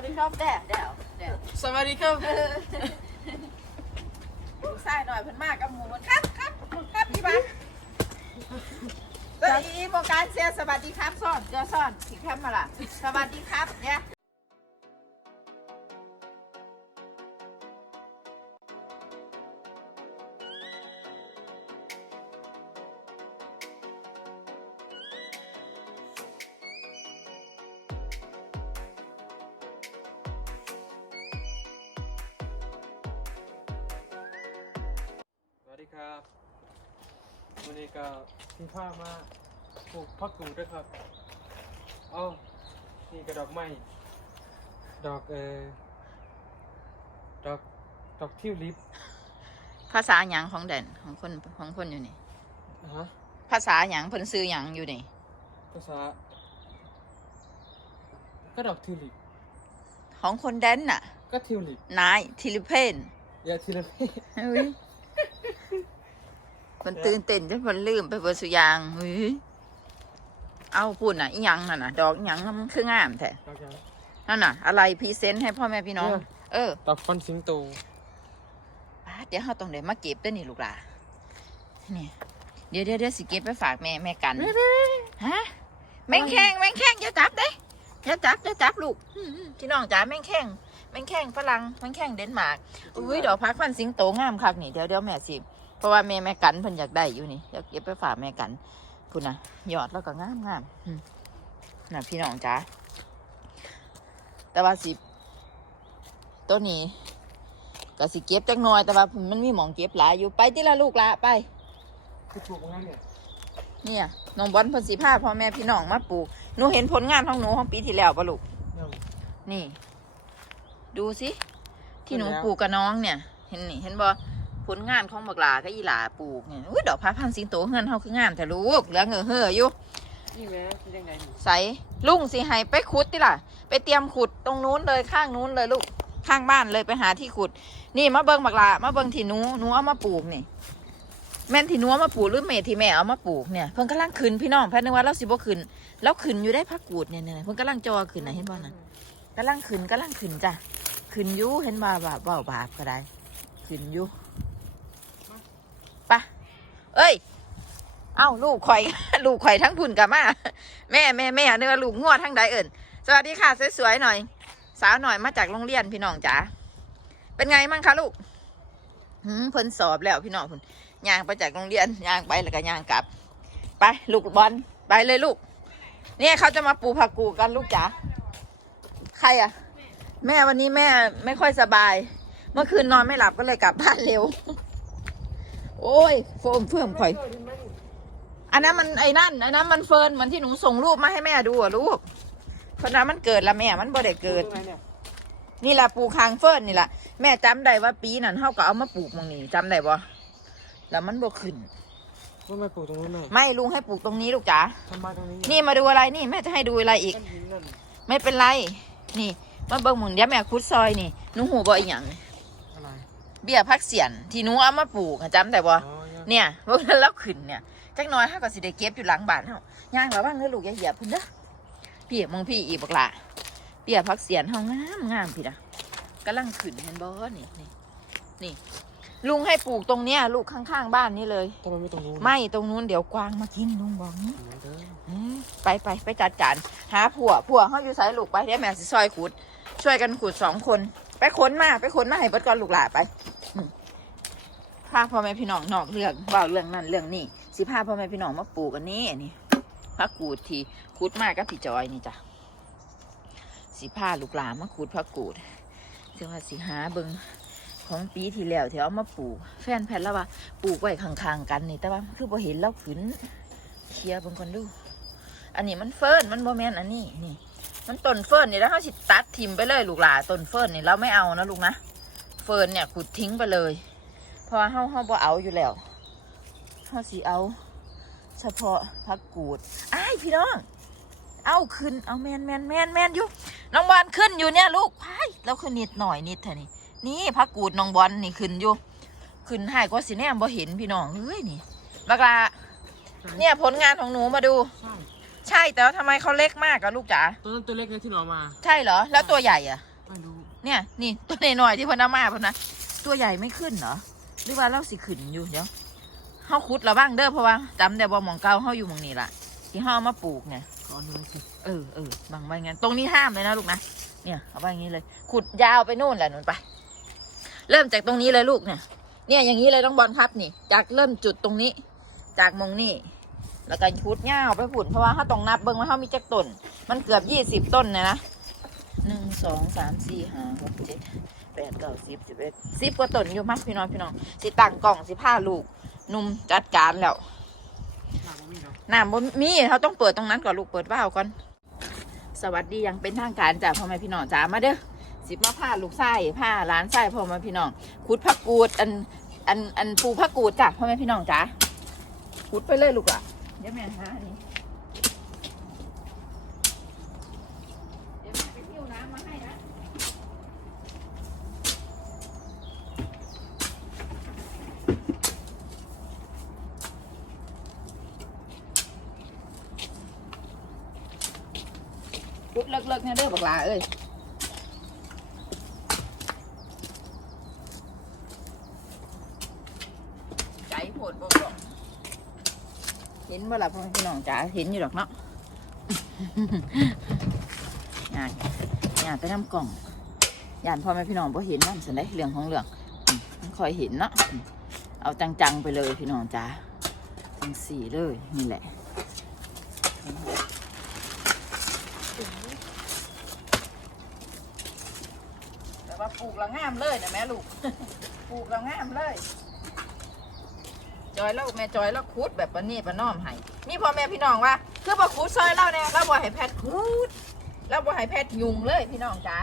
วัสดีครับแด่แด่แด่สวัสดีครับลูกชายหน่อยเพิ่นมากกับหมูมันครับครับครับพี่บ้านตัวอีโปรการเสียสวัสดีครับซ่อนเจอซ่อนสิแคมมาล่ะสวัสดีครับเนี่ย พักกูดด้วยครับเอานี่กระดอกไม้ ดอกเออดอกดอกทิวลิปภาษาหยังของแดนของคนของคนอยู่นี่นะฮะ ภาษาหยังเพิ่นซื้อหยังอยู่นี่ ภาษา ก็ดอกทิวลิป ของคนแดนน่ะ ก็ทิวลิป นายทิลิเพนอย่าทิลเพเฮ้ยคนตื่นเต้นจนคนลืมไปเบิดสุอยางเฮ้ย เอาพูดน่ะอีหยังน่ะน่ะดอกอีหยังมันคืองามแท้ดอกยังนั่นน่ะ อะไรพรีเซนต์ให้พ่อแม่พี่น้องเนี่ยเออดอกฟันสิงโตป๊าดเดี๋ยวเราต้องได้มาเก็บด้วยนี่ลูกหลานี่เดี๋ยวเดี๋ยวเดี๋ยวสิเก็บไปฝากแม่แม่กันฮะแมงแข้งแมงแข้งอย่าจับเด้อย่าจับอย่าจับลูกอืมๆพี่น้องจ๋าแมงแข้งแมงแข้งฝรั่งแมงแข้งเดนมาร์กอุ้ยดอกพักฟันสิงโตงามคักนี่เดี๋ยวเดี๋ยวแม่สิเพราะว่าแม่แม่กันเพิ่นอยากได้อยู่นี่เดี๋ยวเก็บไปฝากแม่กัน พุ่นน่ะยอดแล้วก็งามงามอืมน่ะพี่น้องจ๋าแต่ว่าสิตัวนี้ก็สิเก็บจักหน่อย แต่ว่ามันมีหมองเก็บหลายอยู่ไปที่ละลูกละไปคือปลูกงั้นเนี่ยเนี่ยน้องบอลเพิ่นสิพาพ่อแม่พี่น้องมาปลูกหนูเห็นผลงานของหนูของปีที่แล้วปะลูกเนี่ยนี่ ดูสิที่หนูเห็นแล้วปลูกกับน้องเนี่ย เห็นนี่เห็นบ่ ผลงานของบักหลาก็อีหลาปลูกเนี่ยอุ้ยดอกพระพันสิงโตเฮือนเฮาคืองามแต่ลูกเหลือเงอเห่ออยู่นี่แม่ที่ยังไงนี่ใสลุงสิให้ไปขุดติล่ะ ไปเตรียมขุดตรงนู้นเลยข้างนู้นเลยลูกข้างบ้านเลยไปหาที่ขุด นี่มาเบิ่งบักหลามาเบิ่งที่หนูหนูเอามาปลูกนี่แม่นที่นูเอามาปลูกหรือเมที่แม่เอามาปลูกเนี่ยเพิ่นกำลังขึ้นพี่น้องแพทย์นึกว่าเราสิบ่ขึ้นแล้วขึ้นอยู่ได้พักกูดเนี่ยเนี่ยเพิ่นกำลังจอขึ้นนะเห็นบ่นะกำลังขึ้นกำลังขึ้นจ้ะขึ้นยู่เห็นบ่าบาเบาบาปก็ได้ขึ้นยู่ เอ้ย เอ้าลูกข่อย ลูกข่อยทั้งพุ่นกับมาแม่แม่แม่เนื้อลูกงัวทั้งใดเอิ่นสวัสดีค่ะสวยๆหน่อย สาวหน่อยมาจากโรงเรียนพี่น้องจ๋าเป็นไงมั่งคะลูกหืมเพิ่นสอบแล้วพี่น้องพุ่นย่างไปจากโรงเรียนย่างไปแล้วก็ย่างกลับ ไปลูกบอลไปเลยลูก เนี่ยเขาจะมาปูผักกูกันลูกจ๋าใครอะแม่วันนี้แม่ไม่ค่อยสบาย เมื่อคืนนอนไม่หลับก็เลยกลับบ้านเร็ว โอ้ย โฟมเฟื่อมข่อย อันนั้นมันไอ้นั่นอันนั้นมันเฟิร์นเหมือนที่หนูส่งรูปมาให้แม่ดูอะลูกเพราะนั้นมันเกิดละแม่มันบ่ได้เกิดปลูตรงไหนเนี่ยนี่แหละปลูกคางเฟิร์นนี่แหละแม่จำได้ว่าปีนั้นเฮาก็เอามาปลูกหมองนี้จำได้บ่แล้วมันบ่ขึ้นว่าไม่ปลูกตรงนู้นหน่อยไม่ลุงให้ปลูกตรงนี้ลูกจ๋าทำไมตรงนี้ นี่มาดูอะไรนี่แม่จะให้ดูอะไรอีกก้อนหินนั่นไม่เป็นไร นี่มาเบิ่งหมุนเดี๋ยวแม่คุดซอยนี่หนูหูบ่อีหยังอะไรเบี้ยพักเสียนที่หนูเอามาปลูกอะจำได้บ่อ๋อเนี่ยเนี่ยเวลาแล้วขึ้นเนี่ยจักหน้อยเฮาก็สิได้เก็บอยู่หลังบ้านเฮาย่างระวังเด้อลูกอย่าเหยียบเพิ่นเด้อพี่มองพี่อีกบักละเบี้ยพักเสียนเฮางามงามพี่นะกำลังขึ้นเห็นบ่นี่นี่นี่ ลุงให้ปลูกตรงเนี้ยลูกข้างๆบ้านนี่เลย ทำไมไม่ตรงนู้นไม่ตรงนู้นเดี๋ยวกวางมากินลุงบอกนี้เหมือนเดิมอืมไปไปไปจัดการหาผัวผัวเขาอยู่สายลูกไปเดี๋ยวแม่สิซอยขุด ช่วยกันขุดสองคน ไปค้นมาไปค้นมาให้เบิดก่อนลูกหลาไปพาพ่อแม่พี่น้องนอกเรื่องเบาเรื่องนั้นเรื่องนี้สิพาพ่อแม่พี่น้องมาปลูกอันนี้อันนี้พักกูดทีขุดมากกับพี่จอยนี่จ้ะสิพาลูกหลานมาขุดพักกูดเชื่อว่าสิหาเบิงของปีที่แล้วที่เอามาปลูก แฟนแพทย์แล้วว่าปลูกไว้ข้างๆกันนี่แต่ว่าคือพอเห็นแล้วขืนเคลียร์เบิ่งก่อนดู อันนี้มันเฟิร์นมันโมเมนอันนี้นี่ มันต้นเฟิร์นนี่แล้วเขาสิตัดทิมไปเลยลูกหลาต้นเฟิร์นนี่เราไม่เอานะลูกนะเฟิร์นเนี่ยขุดทิ้งไปเลยเพราะเฮาเฮาบ่เอาอยู่แล้วเฮาสิเอา เฉพาะพักกูดอ้ายพี่น้อง เอาขึ้นเอาแมนแมนแมนแมนอยู่น้องบอลขึ้นอยู่เนี่ยลูกพายแล้วขึ้นนิดหน่อยนิดเท่านี้นี่พักกูดน้องบอลนี่ขึ้นอยู่ขึ้นให้ก็สิแนมบ่เห็นพี่น้องเฮ้ยนี่บักลาเนี่ยผลงานของหนูมาดู ใช่ใช่แต่ว่าทำไมเขาเล็กมากอะลูกจ๋าตัวนั้นตัวเล็กเลยที่หนูเอามาใช่เหรอ แล้วตัวใหญ่อะเนี่ยนี่ตัวน้อยๆที่เพนเอามาเพนนะตัวใหญ่ไม่ขึ้นเหรอหรือว่าเราสิขึ้นอยู่เดี๋ยวเฮาขุดระบ้างเด้อเพราะว่าจำได้บ่หมองเก่าเฮาอยู่หมองนี้ล่ะที่เฮาเอามาปลูกเนี่ยก้อนน้อยสิเออเออบังไว้งั้นตรงนี้ห้ามเลยนะลูกนะ เนี่ยเอาไว้อย่างนี้เลย ขุดยาวไปนู่นแหละนู่นไป เริ่มจากตรงนี้เลยลูกเนี่ย เนี่ยอย่างนี้เลยต้องบอลครับนี่ จากเริ่มจุดตรงนี้ จากมงนี่ แล้วก็ขุดยาวไปผุนเพราะว่าเขาต้องนับเบิ้งว่าเขามีจักต้น มันเกือบยี่สิบต้นนะนะหนึ่งสองสามสี่ห้าหกเจ็ดแปดเก้าสิบสิบเอ็ดสิบกว่าต้นอยู่มั้ยพี่น้องพี่น้องสิตั้งกล่องสิผ้าลูกนุ่มจัดการแล้วหนักมีเนาะน้ำบ่มีเขาต้องเปิดตรงนั้นก่อนลูกเปิดว่าวก่อน สวัสดียังเป็นทางการจ้าพ่อแม่พี่น้องจ้ามาเด้อสิบมาผ้าลูกไส้ผ้าร้านไส้พ่อแม่พี่น้องขุดผักกูดอันอันอันปูผักกูดจ้ะพ่อแม่พี่น้องจ้าขุดไปเลยลูกอะ เดี๋ยวแม่หาอันนี้เดี๋ยวแม่ไปเที่ยวน้ำมาให้นะขุดเลิกๆเนี่ยเด้อบักหลาเอ้ย ใจโผดบ่บอกเห็น บ่ล่ะพ่อพี่น้องจ๋าเห็นอยู่หรอกเนาะงานงานไปน้ำกล่องยานพ่อแม่พี่น้องบ่เห็นน้ำสันได้เรื่องของเรื่องคอยเห็นเนาะเอาจังๆไปเลยพี่น้องจ๋าจังสี่เลยนี่แหละแต่ว่าปลูกละงามเลยนะแม่ลูกปลูกละงามเลย จอยแล้วแม่จอยแล้วคุดแบบปะนี่ปะน้อมให้มีพ่อแม่พี่น้องว่า คือบอคุดซอยเล่าเนี่ยเราบ่ให้แพทย์คุดเราบ่ให้แพทย์ยุงเลยพี่น้องจ้า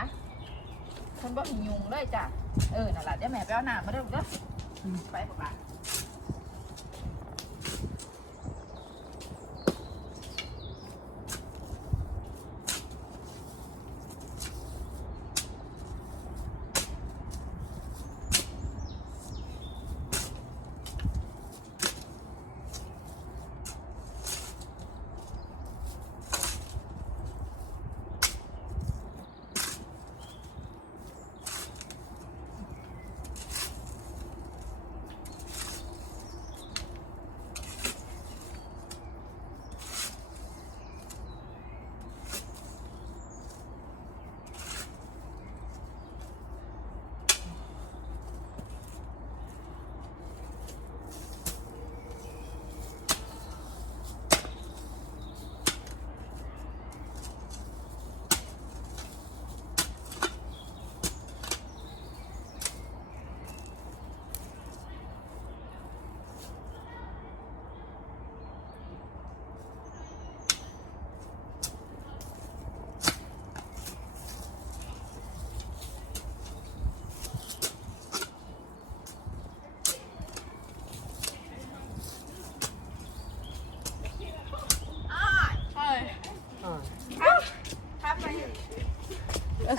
คนบอกยุงเลยจ้ะเออนั่นแหละเดี๋ยวแม่ไปเอาหน้ามาเด้อเด้อไปปะ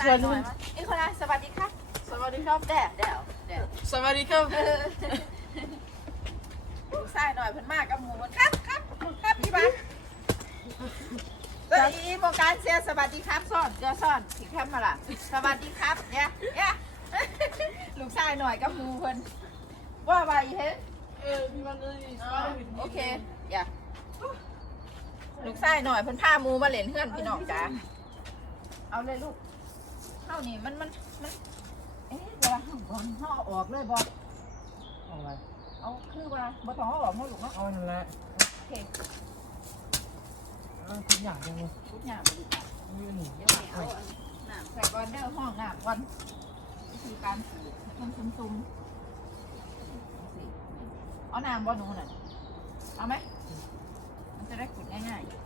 วัวัสสดีดีอีกคนละสวัสดีครับสวัสดีครับแดดแดดแดดสวัสดีครับลูกชายหน่อยเพิ่นมากกับหมูมันครับครับครับพี่บ้านตัวอีโมการเซียสวัสดีครับซ่อนเจอซ่อนพี่แคมมาล่ะสวัสดีครับเนี่ยเนี่ยลูกชายหน่อยกับหมูเพิ่นว่าไปเฮ็ดเออพี่มันเลยอ๋อโอเคอย่าลูกชายหน่อยเพิ่นพาหมูมาเล่นเพื่อนพี่น้องจ้าเอาเลยลูก เท่านี้มันมันมันเอ๊ะเวลาห้องบอลห่อออกเลยบอลเอาอะไรเอาคือว่าบ่ต้องเอาออกเนาะลูกเนาะเอานั่นแหละโอเคเอาทุกอย่างเลยทุกอย่างไปดูกันนี่นี่เดี๋ยวแม่เอาน้ำใส่ก่อนเด้อห้องน้ำก่อนวิธีการสูบมันซุ่มๆเอาน้ำบ่หนูน่ะเอาไหมมันจะได้ขุดง่ายๆ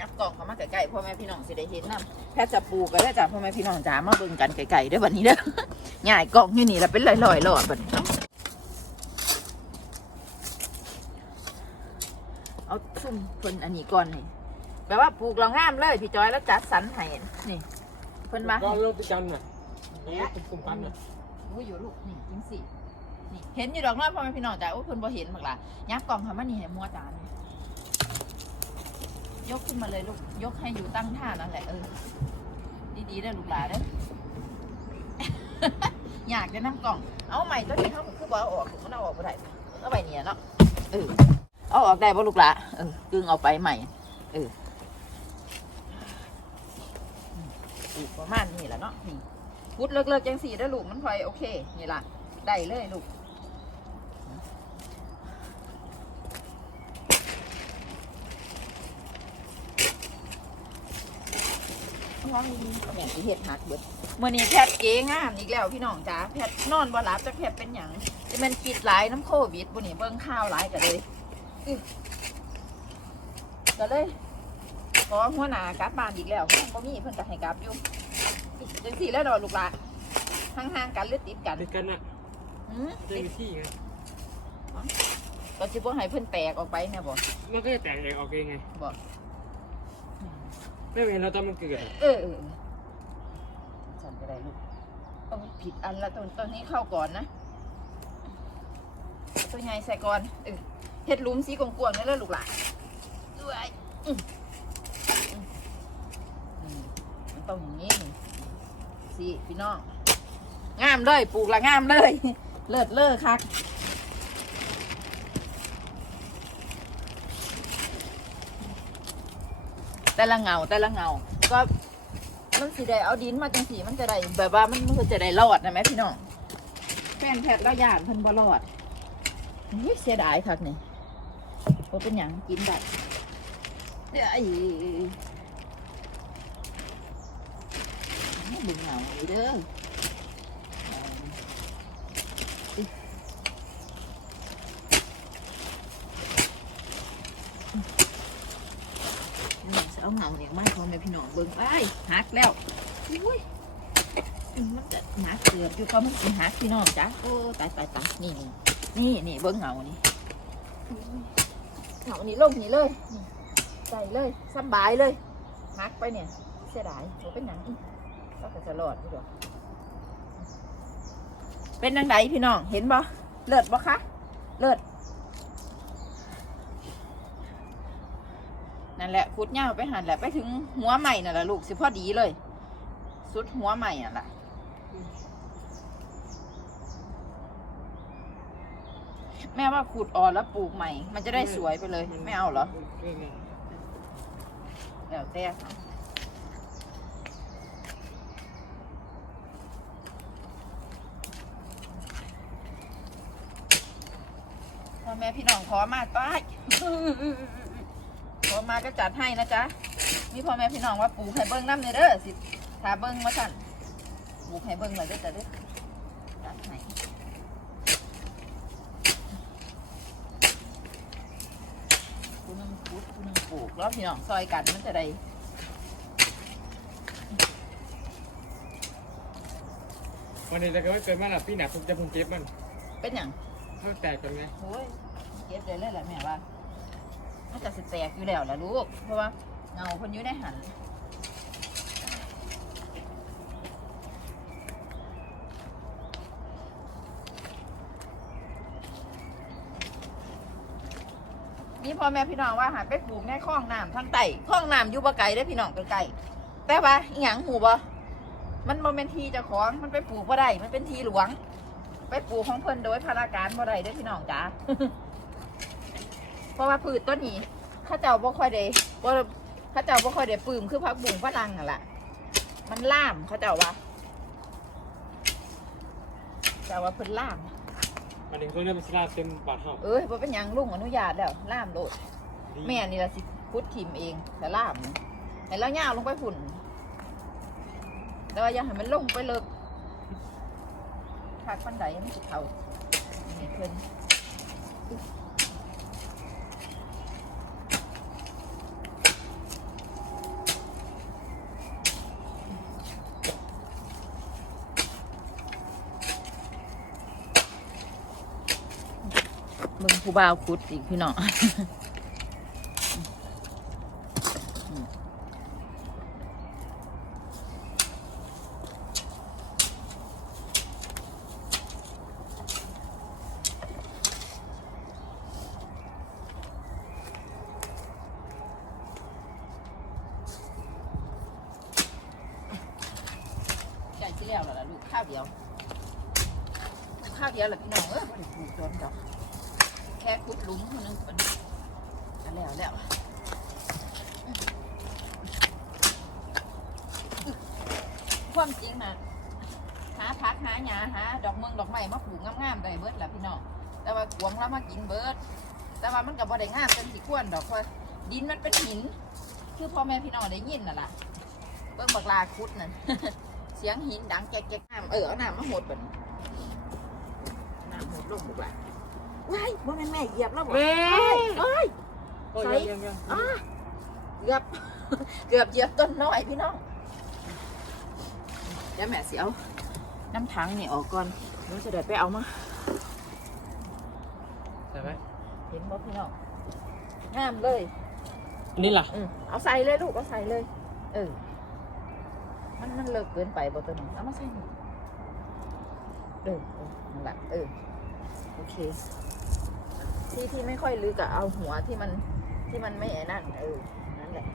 ยับกล่องเขามาใกล้ๆพ่อแม่พี่น้องสิได้เห็นน้ำแพทย์จะปลูกก็ได้จ้ะพ่อแม่พี่น้องจ๋ามาเบิ่งกันไกลๆด้อบัดนี้เด้อง่ายกล่องอยู่นี่แล้วเป็นลอยๆหลอดบัดนี้เอาซุ่มเพิ่นอันนี้ก่อนนี่แปลว่าปลูกเรางามเลยพี่จอยแล้วจัดสรรให้นี่เพิ่นมาก็เริ่มติดกันน่ะนี่เป็นกลุ่มกันน่ะอุ้ยอยู่ลูกนี่จริงสินี่เห็นอยู่ดอกเน้อยพ่อแม่พี่น้องจ้ะโอ้ยเพิ่นบ่เห็นบักล่ะยับกล่องทำมานี่ให้มัวตานี่ ยกขึ้นมาเลยลูก ยกให้อยู่ตั้งท่านั่นแหละเออ ดีๆได้อลูกหลานเด้ออยากจะนั่งกล่อง เอาใหม่ตัวนี้เขาคือบอกเอาออกมันเอาออกไม่ได้เอาไปเนี่ยเนาะ เออ เอาออกได้ป่ะลูกหลานเออกึ่งเอาไปใหม่ เอออืมประมาณนี้แหละเนาะ นี่พุดเลิกๆจังสี่ได้ลูกมันพลอยโอเค นี่ล่ะ ได้เลยลูก น้องมีแม่นสิเฮ็ดหักเบิดมื้อนี้แพทย์เก๋งามอีกแล้วพี่น้องจ๋าแพทย์นอนบ่หลับจักแพทย์เป็นหยังจะแม่นคิดหลายน้ำโควิดบ่นี่เบิ่งข่าวหลายก็เลยอึก็เลยขอหัวหน้ากลับบ้านอีกแล้วบ่มีเพิ่นก็ให้กลับอยู่จังซี่แล้วดอกลูกหลานห่างๆกันหรือติดกันติดกันอะหืมจะมีที่ไงก็สิบ่ให้เพิ่นแตกออกไปแน่บ่มันก็จะแตกเองออกเองไงบ่ ไม่เห็นเราตอนมันเกิดอะเออเออฉันก็ได้ลูกเอาผิดอันละตัวตัวนี้เข้าก่อนนะ ตัวใหญ่ใส่ก่อนเออเห็ดหลุมสีกวางๆนี่แหละลูกหลานด้วยอืมอืมอืมมันต้องอย่างนี้นี่สิพี่น้องงามเลยปลูกละงามเลย เลิศเลิศคัก แต่ละเงาแต่ละเงาก็มันสีได้เอาดินมาจังสีมันจะได้แบบว่ามันมันจะได้รอดนะแม่พี่น้องแฟนแพทย์ระยานเพิ่นบ่รอดเฮ้ยเสียดายคักนี่บ่เป็นหยังกินได้เดี๋ยวไอ้บึงเงาอีเด้อ เอาเหงาเนี่ยมาพอแม่พี่น้องเบิ่งไปหักแล้วอุ้ยมันจะหักเกือบอยู่ก็มันสิหักพี่น้องจ้ะโอ้ตายตายตายนี่นี่นี่นี่เบิ่งเหงานี่เหงานี่ลงนี่เลยนี่เลยสบายเลยหักไปเนี่ยเสียดายโอ้เป็นหยังอีกก็จะรอดพี่ดอกเป็นนังไดพี่น้องเห็นบ่เลิศบ่คะเลิศ นั่นแหละขุดเงาไปหันแหละไปถึงหัวใหม่นั่นแหละลูกสิพอดีเลย สุดหัวใหม่อะล่ะแม่ว่าขุดอ่อนแล้วปลูกใหม่ มันจะได้สวยไปเลย ไม่เอาเหรอเดี๋ยวแต่พ่อแม่พี่น้องขอมาป้าย อมาก็จัดให้นะจ๊ะมีพ่อแม่พี่น้องว่าปลูกให้เบิ้งน้ำเนี่ยเด้อสิถ้าเบิ้งมาสั่นปลูกให้เบิ้งเลยเด้อจ้ะเด้อจัดให้คุณนึงพุดคุณนึงปลูกแล้วพี่น้องซอยกันมันจะได้วันนี้เราก็ไม่เกิดมาหลับพี่หนักผมจะผมเก็บมัน เป็นอย่างถ้าแตกกันไหมโอ้ยเก็บเลยเลยแหละแม่ว่า มันจะสิแตกอยู่แล้วล่ะลูก เพราะว่าเงาคนอยู่ในหันมีพ่อแม่พี่น้องว่าหาไปปลูกในคลองน้ำทางใต้คลองน้ำอยู่บ่ไกลได้พี่น้องไกลๆแต่ว่าอหย่างหูบ่มันบ่เป็นทีเจ้าของมันไปปลูกบ่ได้มันเป็นทีหลวง ไปปลูกของเพิ่นโดยพาราการบ่ได้เด้พี่น้องจ้า เพราะว่าพืชต้นนี้เข้าเจ้าบ่ค่อยได้บ่เข้าเจ้าบ่ค่อยได้ปลื้มคือพักบุ้งฝรั่งอะล่ะ มันล่ามเข้าเจ้าว่าเจ้าว่าเพิ่นล่าม มันถึงเพิ่งเริ่มสลาดเต็มบาทเท่าเอ้ยบ่เป็นหยังลุงอนุญาตแล้วล่ามโลดแม่นี่ล่ะสิพุดทิมเองแต่ล่ามนี่ให้แล้วย่าวลงไปฝุ่น แต่ว่าอย่าให้มันลงไปเลิกขาดปันไดมันสิเขานี่เพิ่น ผู้บ่าวคุดอีกพี่น้องที่แล้วล่ะลูกข้าวเดียว ข้าวเดียวล่ะพี่น้องเออผู้ปลูจอก ขุดหลุมเท่านึงมันแล้วแล้วความจริงนะหาพักหาหญ้าหาดอกเมืองดอกไม้มาปลูกงามๆได้เบิดแหละพี่น้องแต่ว่ากวงแล้วมากินเบิด แต่ว่ามันก็บ่ได้งามจนสิควรดอกเพราะดินมันเป็นหิน คือพ่อแม่พี่น้องได้ยินน่ะล่ะเบิ่งบักลาคุดนั่นเสียงหินดังแก๊กๆน้ำเออเอาน้ำมาหดแบบนี้น้ำหดลงบุกละ ว้ายว่าแม่นแม่เหยียบแล้วบ่แม่ เอ้ยโอ้ยใส่ ยังยังอ้าเกือบ เกือบเหยียบต้นน้อยพี่น้องเดี๋ยวแม่เสียวน้ำถังนี่ออกก่อนหนูจะเดินไปเอามาใช่ไหมเห็นบ่พี่น้องงามเลย อันนี้ล่ะอืมเอาใส่เลยลูกเอาใส่เลย เออ มันมันเลิกเกินไปบ่ตัวนี้เอามาใส่หน่อยเออเออนั่นแหละเออ โอเค ที่ที่ไม่ค่อยลึกอะเอาหัวที่มันที่มันไม่ไอ้นั่นเออนั่นแหละ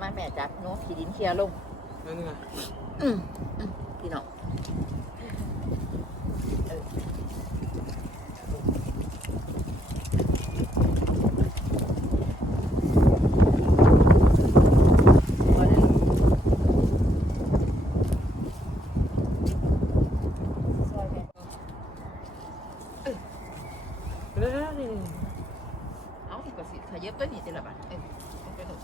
มาแม่จับโน้ขีดินเคลียร์ลงนั่นไงอืมอืมพี่น้องเออพอแล้วซอยแม่ เดี๋ยวๆนี่ เอาอีกกว่าสิขยับตัวนี้จะละบาดเออเอาไปโหลด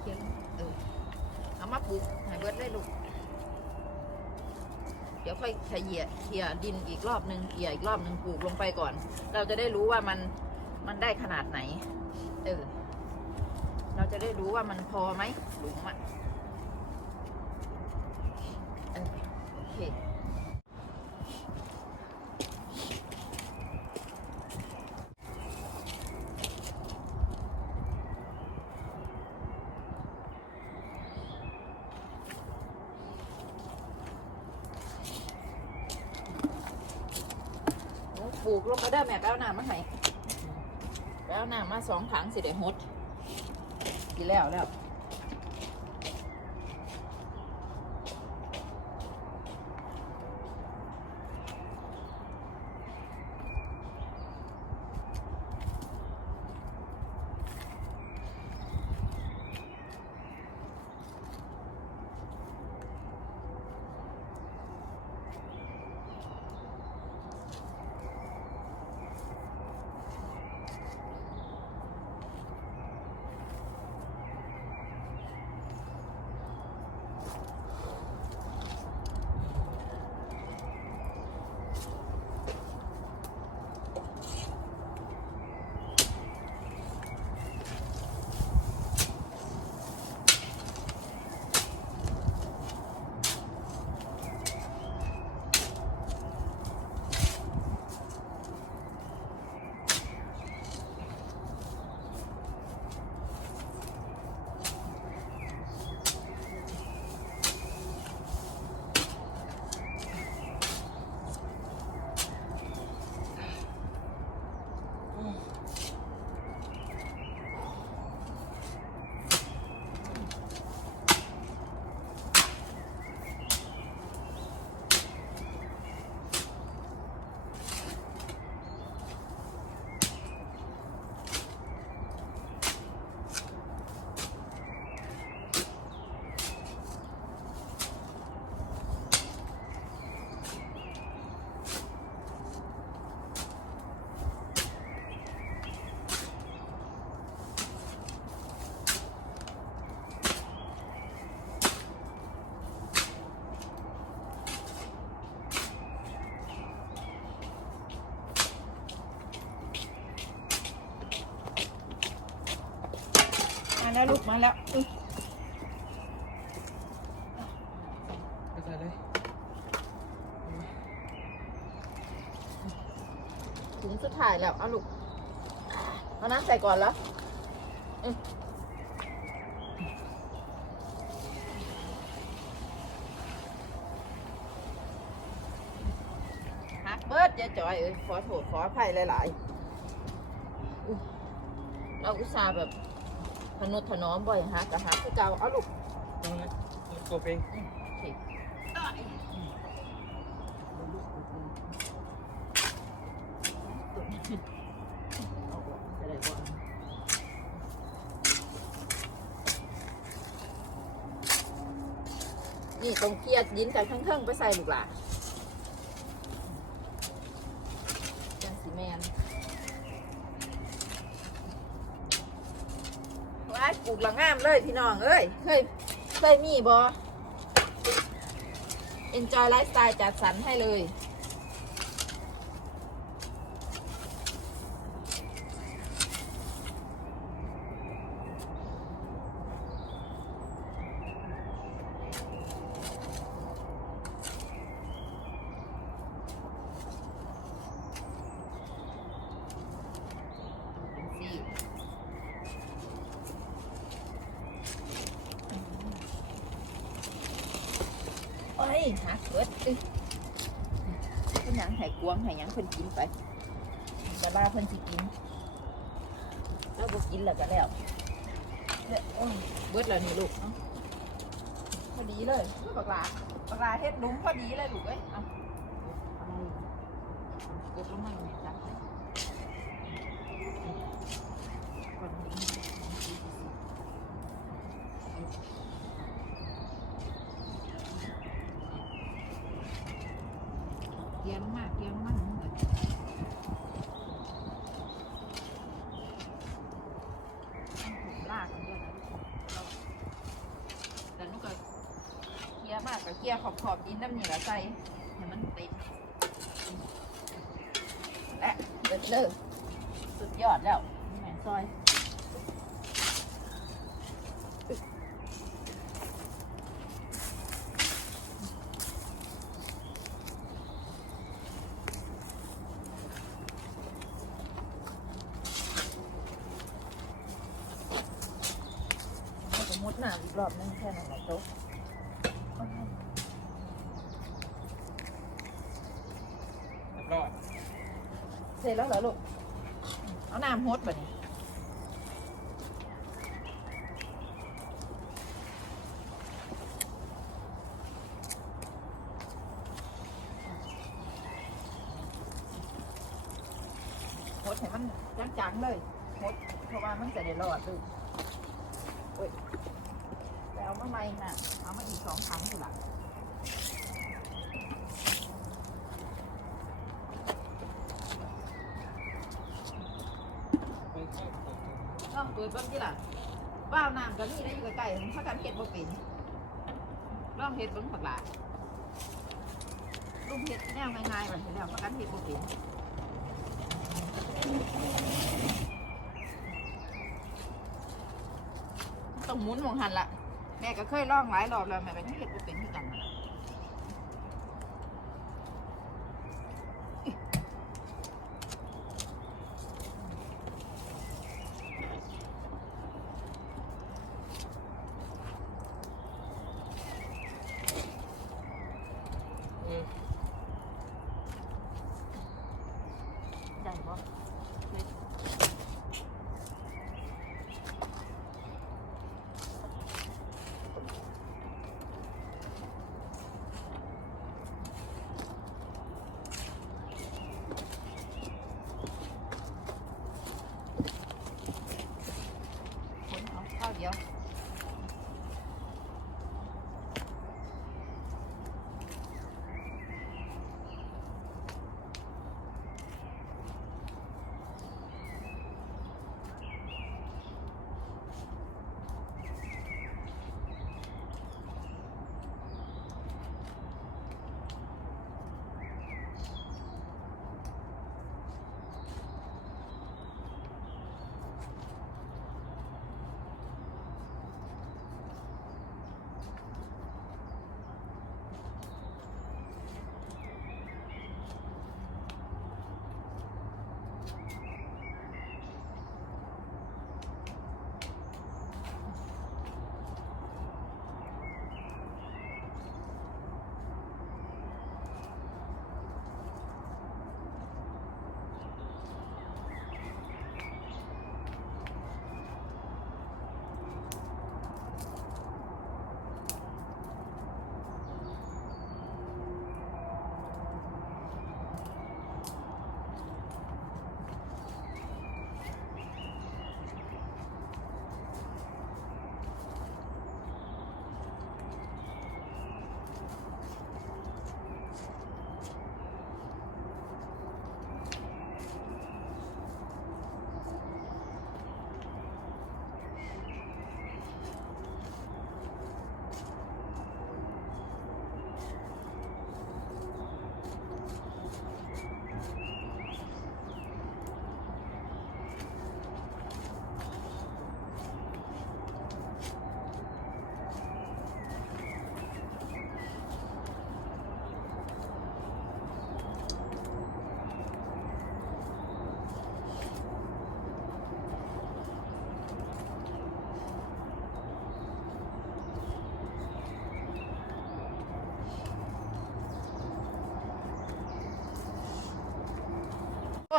เขียนเออเอามาปลูกให้เบิดได้ลูก เดี๋ยวค่อยขยียเคลียดินอีกรอบหนึ่งเขี่ยอีกรอบหนึ่งปลูกลงไปก่อน เราจะได้รู้ว่ามันมันได้ขนาดไหน เออ เราจะได้รู้ว่ามันพอไหมหลุมอะ เออโอเค ป ลูกลงมาได้อแม่แป้วน้ำมาให้แป้วน้ำมาสองถังสิเด้หดกินแล้วแล้ว ล้วลูกมาแล้วอุ๊ยไปใส่เลยถุงสุดท้ายแล้วเอาลูกเอาน้ำใส่ก่อนแล้วอืมฮักเบิร์ดยายจอยเอ้ยขอโทษขออภัยหลายเราอุตส่าห์แบบ พนุถนอมบ่อยฮะกะฮะคือเก่าเอาลูกตรงนี้ตัวเพลงโอเคเอาออกจะได้บ่นี่ตรงเครียดยินจากทั้งเทิงไปใส่ลูกหล่ะจังสีแมนว้ายปลู กละงามเลยพี่น้องเอ้ยเคยเคยมีบอ Enjoy Lifestyle จัดสรรให้เลย โอ้ย หักเบิดอึเพิ่นหยังให้กวงให้หยังเพิ่นกินไปแต่บ้าเพิ่นสิกินแล้วบ่กินแล้วก็แล้วเนี่ยโอ้ยเบิดแล้วนี่ลูกเนาะพอดีเลยบักหลาบักหลาเฮ็ดหลุมพอดีเลยลูกเอ้ยเอาอะไรกดลงมาหน่อยจ้ะก่อนนี้ เกี ยร์มากเกียร์มันเหมือนลากกันด้วยนะเราแต่นุกก็เกียร์มากกับเกียร์ขอบขอบดินน้ำเหนี่ละใจให้มันติดและเบิดเลยสุดยอดแล้วนี่แม่ซอย ให้สมมติหนาอีกรอบนึงแค่นั้นแหละโต๊ะ เรียบร้อย เสร็จแล้วเหรอลูก เอาน้ำฮดบ่นี่ฮด ให้มันจังๆเลยฮดเพราะว่ามันจะได้รอดลูกโอ้ยไปเอามาใหม่น่ะเอามาอีกสองครั้งสิล่ะลองเปิดเบิ่งที่ล่ะว่าวน้ำก็มีได้อยู่ใกล้ๆถ้ากันเฮ็ดบ่เป็นลองเฮ็ดเบิ่งผักหลาลุงเฮ็ดแนวง่ายๆมันเห็นแล้วถ้ากันเฮ็ดบ่เป็น ต้องหมุนหมองหันละแม่ก็เคยลองหลายรอบแล้วแม่ก็ยังเฮ็ดบ่เป็นคือกัน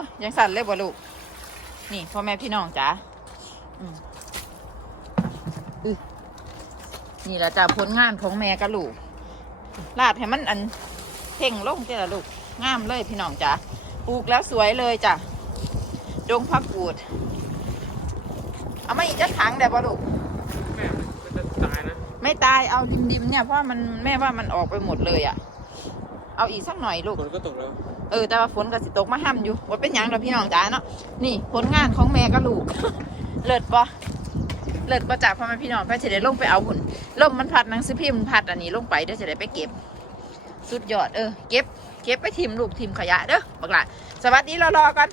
ยยังสั่นเลยบ่ลูก นี่พ่อแม่พี่น้องจ้าอืมอึนี่แหละจ้าผลงานของแม่กับลูก ลาดให้มันอันเพ่งลงเจ้าละลูก งามเลยพี่น้องจ้าปลูกแล้วสวยเลยจ้ะ ดงพักกูด เอามาอีกจะถังได้บ่ลูก แม่มันจะตายนะ ไม่ตาย เอาดิมๆเนี่ยเพราะว่ามันแม่ว่ามันออกไปหมดเลยอะ่ะ เอาอีกสักหน่อยลูกฝนก็ตกแล้ว เออแต่ว่าฝนก็สิตกมาห้ำอยู่ว่าเป็นหยังเราพี่น้องจ้าเนาะนี่ผลงานของแม่กับลูก เลิศปะเลิศปะจากพ่อแม่พี่น้องเพื่อจะได้ลงไปเอาหุ่นลมมันพัดหนังสือพิมพ์มันพัดอันนี้ลงไปเดี๋ยวจะได้ไปเก็บ สุดยอดเออเก็บ เก็บไปทิมลูกทิมขยะเด้อบักหละสวัสดีรอรอๆกัน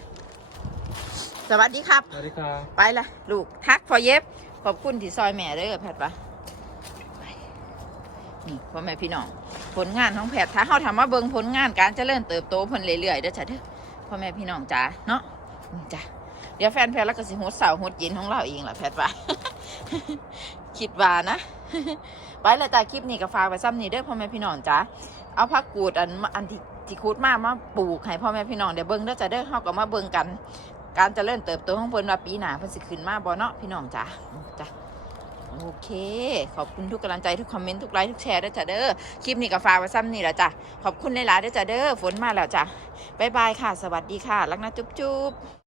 สวัสดีครับ สวัสดีครับ ไปละลูกทักพอเย็บขอบคุณที่ซอยแม่เด้อแพทย์ปะไป นี่พ่อแม่พี่น้องผลงานของแพทย์ถ้าเขาทำมาเบิงผลงานการเจริญเติบโตเพิ่นเรื่อยๆเด้อจ้ะเด้อพ่อแม่พี่น้องจ้าเนาะจ้ะเดี๋ยวแฟนแพทย์แล้วก็สิหดเสาหดเย็นของเราเองล่ะแพทย์ปะคิดว่านะไปเลยจ้าคลิปนี้ก็ฝากไว้ซ้ำนี่เด้อพ่อแม่พี่น้องจ้าเอาผักกูดอันอันที่ที่คูดมากมาปลูกให้พ่อแม่พี่น้องเดี๋ยวเบิ่งเด้อจ้ะเด้อเฮาก็มาเบิ่งกัน การเจริญเติบโตของเพิ่นว่าปีหนาเพิ่นสิขึ้นมาบ่เนาะพี่น้องจ้าจ้ะ โอเค ขอบคุณทุกกำลังใจทุกคอมเมนต์ทุกไลค์ทุกแชร์ด้วยจ้ะเด้อคลิปนี้ก็ฝากไว้ซ้ำนี่แหละจ้ะขอบคุณหลายๆด้วยจ้ะเด้อฝนมาแล้วจ้ะบ๊ายบายค่ะ สวัสดีค่ะรักนะจุ๊บจุ๊บ